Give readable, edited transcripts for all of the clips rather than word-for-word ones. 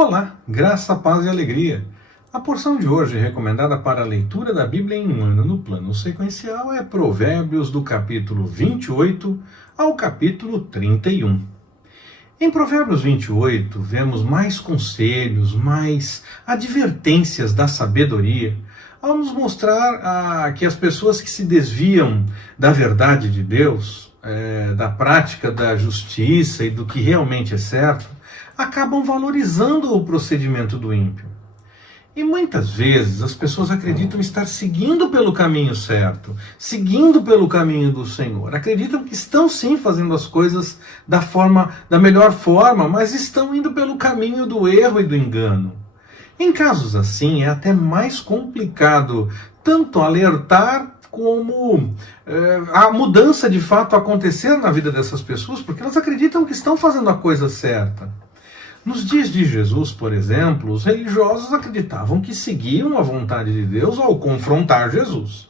Olá, graça, paz e alegria. A porção de hoje recomendada para a leitura da Bíblia em um ano no plano sequencial é Provérbios do capítulo 28 ao capítulo 31. Em Provérbios 28, vemos mais conselhos, mais advertências da sabedoria, ao nos mostrar que as pessoas que se desviam da verdade de Deus, da prática da justiça e do que realmente é certo, acabam valorizando o procedimento do ímpio. E muitas vezes as pessoas acreditam estar seguindo pelo caminho certo, seguindo pelo caminho do Senhor. Acreditam que estão sim fazendo as coisas da melhor forma, mas estão indo pelo caminho do erro e do engano. Em casos assim, é até mais complicado tanto alertar como a mudança de fato acontecer na vida dessas pessoas, porque elas acreditam que estão fazendo a coisa certa. Nos dias de Jesus, por exemplo, os religiosos acreditavam que seguiam a vontade de Deus ao confrontar Jesus.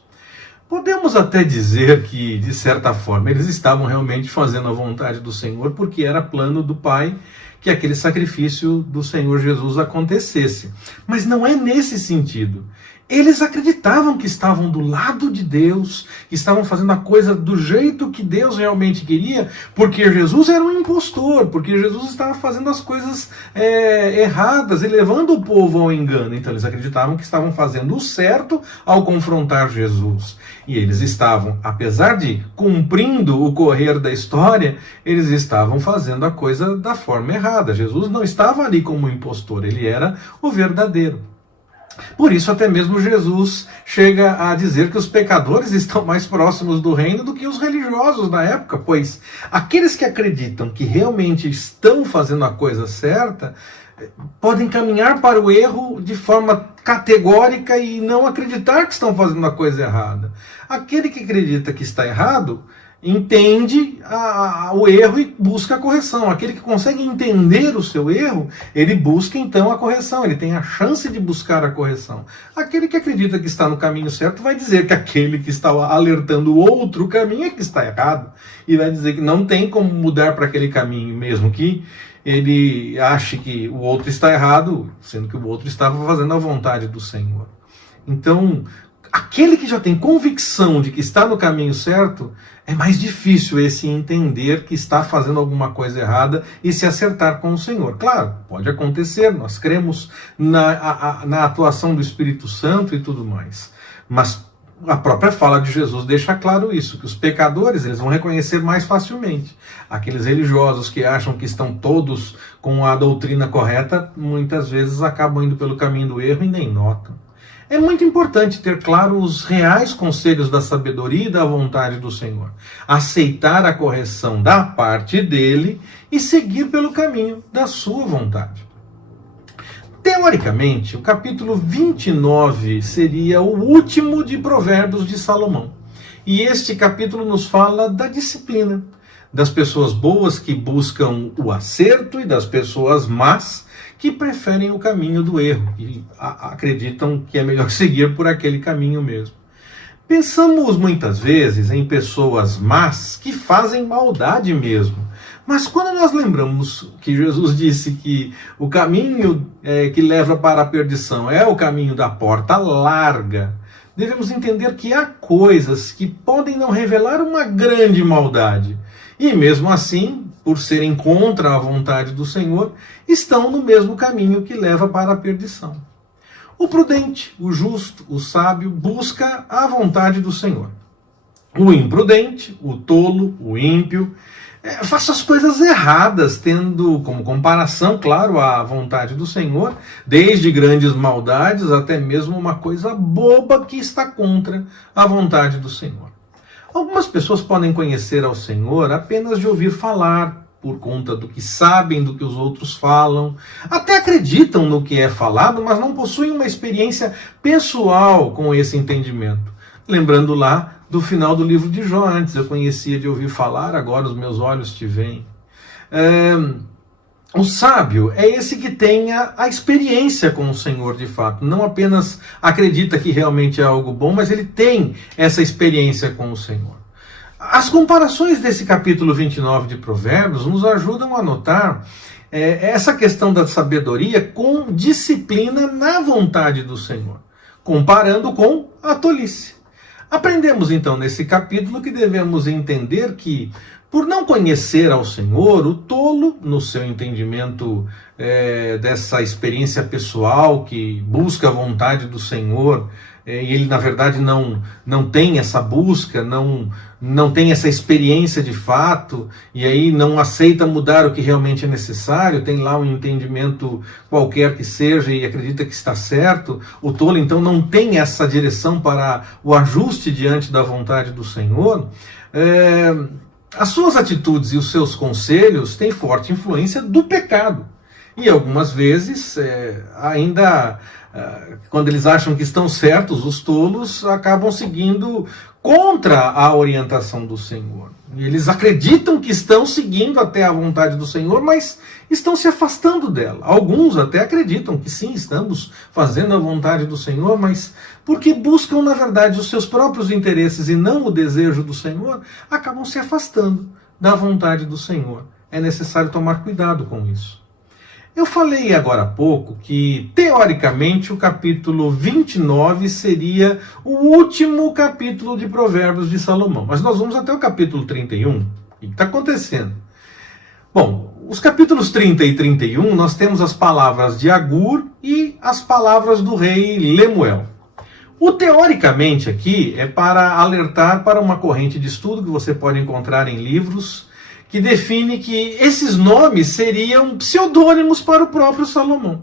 Podemos até dizer que, de certa forma, eles estavam realmente fazendo a vontade do Senhor, porque era plano do Pai que aquele sacrifício do Senhor Jesus acontecesse. Mas não é nesse sentido. Eles acreditavam que estavam do lado de Deus, que estavam fazendo a coisa do jeito que Deus realmente queria, porque Jesus era um impostor, porque Jesus estava fazendo as coisas erradas e levando o povo ao engano. Então eles acreditavam que estavam fazendo o certo ao confrontar Jesus. E eles estavam, apesar de cumprindo o correr da história, eles estavam fazendo a coisa da forma errada. Jesus não estava ali como um impostor, ele era o verdadeiro. Por isso até mesmo Jesus chega a dizer que os pecadores estão mais próximos do reino do que os religiosos da época, pois aqueles que acreditam que realmente estão fazendo a coisa certa podem caminhar para o erro de forma categórica e não acreditar que estão fazendo a coisa errada. Aquele que acredita que está errado entende o erro e busca a correção. Aquele que consegue entender o seu erro, ele busca então a correção, ele tem a chance de buscar a correção. Aquele que acredita que está no caminho certo vai dizer que aquele que está alertando o outro caminho é que está errado, e vai dizer que não tem como mudar para aquele caminho, mesmo que ele ache que o outro está errado, sendo que o outro estava fazendo a vontade do Senhor. Então, aquele que já tem convicção de que está no caminho certo, é mais difícil esse entender que está fazendo alguma coisa errada e se acertar com o Senhor. Claro, pode acontecer, nós cremos na atuação do Espírito Santo e tudo mais. Mas a própria fala de Jesus deixa claro isso, que os pecadores eles vão reconhecer mais facilmente. Aqueles religiosos que acham que estão todos com a doutrina correta, muitas vezes acabam indo pelo caminho do erro e nem notam. É muito importante ter claro os reais conselhos da sabedoria e da vontade do Senhor. Aceitar a correção da parte dele e seguir pelo caminho da sua vontade. Teoricamente, o capítulo 29 seria o último de Provérbios de Salomão. E este capítulo nos fala da disciplina, das pessoas boas que buscam o acerto e das pessoas más que preferem o caminho do erro e acreditam que é melhor seguir por aquele caminho mesmo. Pensamos muitas vezes em pessoas más que fazem maldade mesmo, mas quando nós lembramos que Jesus disse que o caminho que leva para a perdição é o caminho da porta larga, devemos entender que há coisas que podem não revelar uma grande maldade, e mesmo assim, por serem contra a vontade do Senhor, estão no mesmo caminho que leva para a perdição. O prudente, o justo, o sábio, busca a vontade do Senhor. O imprudente, o tolo, o ímpio, faz as coisas erradas, tendo como comparação, claro, a vontade do Senhor, desde grandes maldades até mesmo uma coisa boba que está contra a vontade do Senhor. Algumas pessoas podem conhecer ao Senhor apenas de ouvir falar, por conta do que sabem, do que os outros falam, até acreditam no que é falado, mas não possuem uma experiência pessoal com esse entendimento. Lembrando lá do final do livro de Jó, antes eu conhecia de ouvir falar, agora os meus olhos te veem. O sábio é esse que tem a experiência com o Senhor de fato, não apenas acredita que realmente é algo bom, mas ele tem essa experiência com o Senhor. As comparações desse capítulo 29 de Provérbios nos ajudam a notar essa questão da sabedoria com disciplina na vontade do Senhor, comparando com a tolice. Aprendemos então nesse capítulo que devemos entender que, por não conhecer ao Senhor, o tolo, no seu entendimento dessa experiência pessoal que busca a vontade do Senhor, e ele na verdade não tem essa busca, não tem essa experiência de fato, e aí não aceita mudar o que realmente é necessário, tem lá um entendimento qualquer que seja e acredita que está certo. O tolo então não tem essa direção para o ajuste diante da vontade do Senhor. As suas atitudes e os seus conselhos têm forte influência do pecado. E algumas vezes, quando eles acham que estão certos, os tolos acabam seguindo contra a orientação do Senhor. E eles acreditam que estão seguindo até a vontade do Senhor, mas estão se afastando dela. Alguns até acreditam que sim, estamos fazendo a vontade do Senhor, mas porque buscam, na verdade, os seus próprios interesses e não o desejo do Senhor, acabam se afastando da vontade do Senhor. É necessário tomar cuidado com isso. Eu falei agora há pouco que, teoricamente, o capítulo 29 seria o último capítulo de Provérbios de Salomão. Mas nós vamos até o capítulo 31. O que está acontecendo? Bom, os capítulos 30 e 31, nós temos as palavras de Agur e as palavras do rei Lemuel. O teoricamente aqui é para alertar para uma corrente de estudo que você pode encontrar em livros, que define que esses nomes seriam pseudônimos para o próprio Salomão.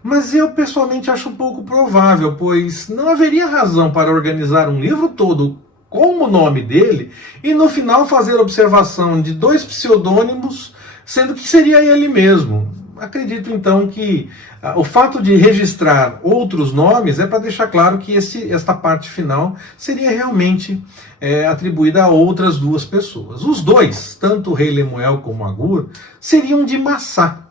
Mas eu pessoalmente acho pouco provável, pois não haveria razão para organizar um livro todo com o nome dele e no final fazer observação de 2 pseudônimos, sendo que seria ele mesmo. Acredito então que o fato de registrar outros nomes é para deixar claro que esta parte final seria realmente atribuída a outras 2 pessoas. Os 2, tanto o rei Lemuel como Agur, seriam de Massá.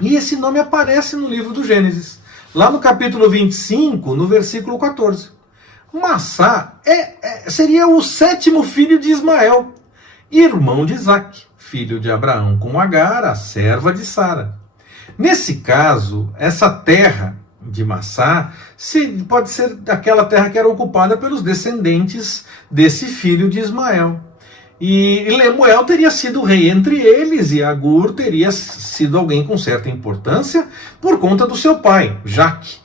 E esse nome aparece no livro do Gênesis, lá no capítulo 25, no versículo 14. Massá seria o 7º filho de Ismael, irmão de Isaque, filho de Abraão com Agar, a serva de Sara. Nesse caso, essa terra de Massá pode ser aquela terra que era ocupada pelos descendentes desse filho de Ismael. E Lemuel teria sido rei entre eles, e Agur teria sido alguém com certa importância por conta do seu pai, Jaque,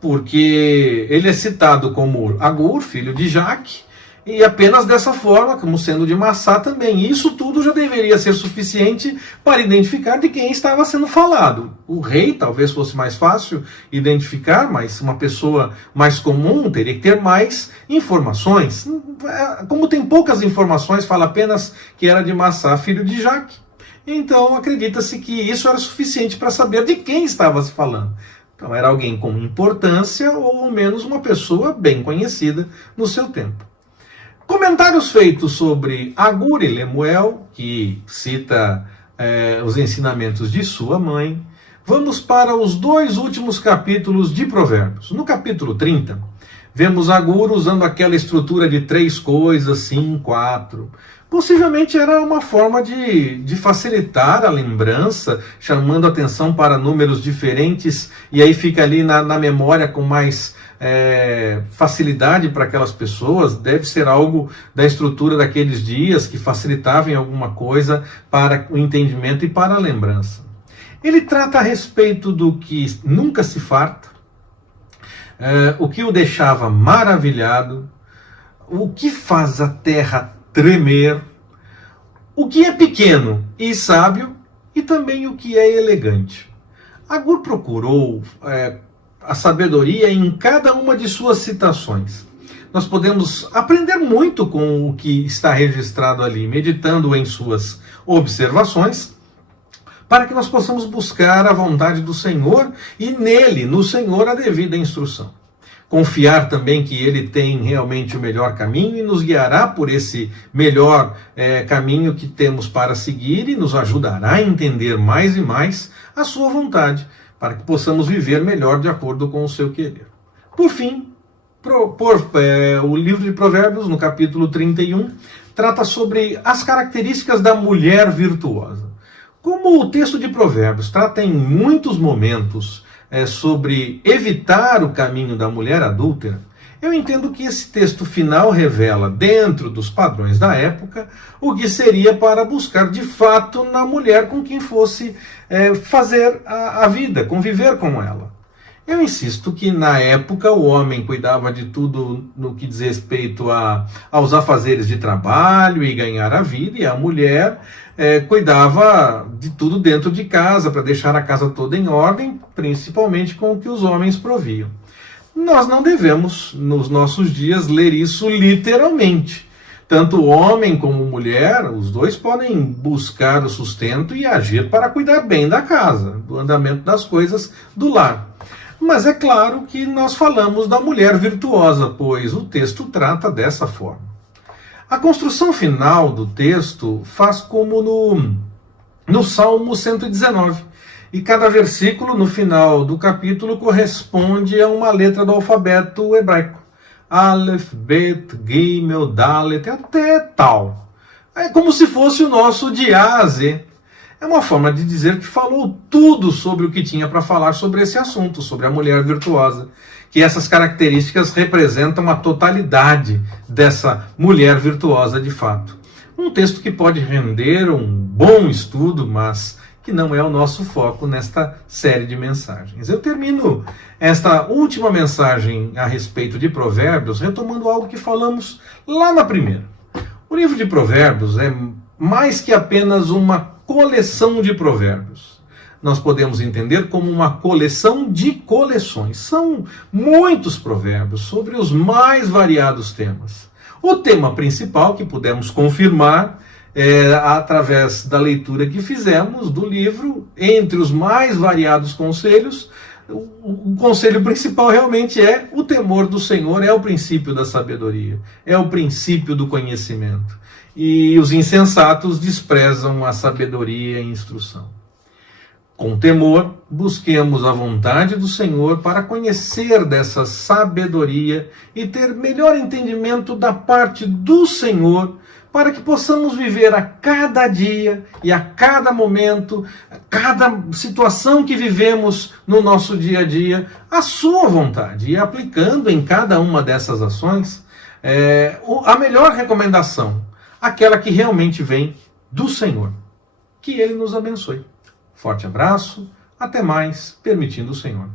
porque ele é citado como Agur, filho de Jaque, e apenas dessa forma, como sendo de Massá também. Isso tudo já deveria ser suficiente para identificar de quem estava sendo falado. O rei talvez fosse mais fácil identificar, mas uma pessoa mais comum teria que ter mais informações. Como tem poucas informações, fala apenas que era de Massá, filho de Jaque. Então acredita-se que isso era suficiente para saber de quem estava se falando. Então era alguém com importância ou ao menos uma pessoa bem conhecida no seu tempo. Comentários feitos sobre Agur e Lemuel, que cita os ensinamentos de sua mãe. Vamos para os 2 últimos capítulos de Provérbios. No capítulo 30, vemos Agur usando aquela estrutura de 3 coisas, sim, 4. Possivelmente era uma forma de facilitar a lembrança, chamando atenção para números diferentes, e aí fica ali na memória com mais facilidade para aquelas pessoas. Deve ser algo da estrutura daqueles dias que facilitava em alguma coisa para o entendimento e para a lembrança. Ele trata a respeito do que nunca se farta, o que o deixava maravilhado, o que faz a terra tremer, o que é pequeno e sábio e também o que é elegante. Agur procurou a sabedoria em cada uma de suas citações. Nós podemos aprender muito com o que está registrado ali, meditando em suas observações, para que nós possamos buscar a vontade do Senhor e nele, no Senhor, a devida instrução. Confiar também que ele tem realmente o melhor caminho e nos guiará por esse melhor caminho que temos para seguir e nos ajudará a entender mais e mais a sua vontade, para que possamos viver melhor de acordo com o seu querer. Por fim, o livro de Provérbios, no capítulo 31, trata sobre as características da mulher virtuosa. Como o texto de Provérbios trata em muitos momentos sobre evitar o caminho da mulher adúltera, eu entendo que esse texto final revela, dentro dos padrões da época, o que seria para buscar de fato na mulher com quem fosse fazer a vida, conviver com ela. Eu insisto que na época o homem cuidava de tudo no que diz respeito aos afazeres de trabalho e ganhar a vida, e a mulher cuidava de tudo dentro de casa, para deixar a casa toda em ordem, principalmente com o que os homens proviam. Nós não devemos, nos nossos dias, ler isso literalmente. Tanto homem como mulher, os dois podem buscar o sustento e agir para cuidar bem da casa, do andamento das coisas do lar. Mas é claro que nós falamos da mulher virtuosa, pois o texto trata dessa forma. A construção final do texto faz como no Salmo 119. E cada versículo no final do capítulo corresponde a uma letra do alfabeto hebraico. Aleph, Bet, Gimel, Dalet, até tal. É como se fosse o nosso de A a Z. É uma forma de dizer que falou tudo sobre o que tinha para falar sobre esse assunto, sobre a mulher virtuosa. Que essas características representam a totalidade dessa mulher virtuosa de fato. Um texto que pode render um bom estudo, mas que não é o nosso foco nesta série de mensagens. Eu termino esta última mensagem a respeito de Provérbios retomando algo que falamos lá na primeira. O livro de Provérbios é mais que apenas uma coleção de provérbios. Nós podemos entender como uma coleção de coleções. São muitos provérbios sobre os mais variados temas. O tema principal que pudemos confirmar através da leitura que fizemos do livro, entre os mais variados conselhos, o conselho principal realmente é o temor do Senhor, é o princípio da sabedoria, é o princípio do conhecimento. E os insensatos desprezam a sabedoria e a instrução. Com temor, busquemos a vontade do Senhor para conhecer dessa sabedoria e ter melhor entendimento da parte do Senhor, para que possamos viver a cada dia e a cada momento, a cada situação que vivemos no nosso dia a dia, a sua vontade, e aplicando em cada uma dessas ações a melhor recomendação, aquela que realmente vem do Senhor. Que Ele nos abençoe. Forte abraço, até mais, permitindo o Senhor.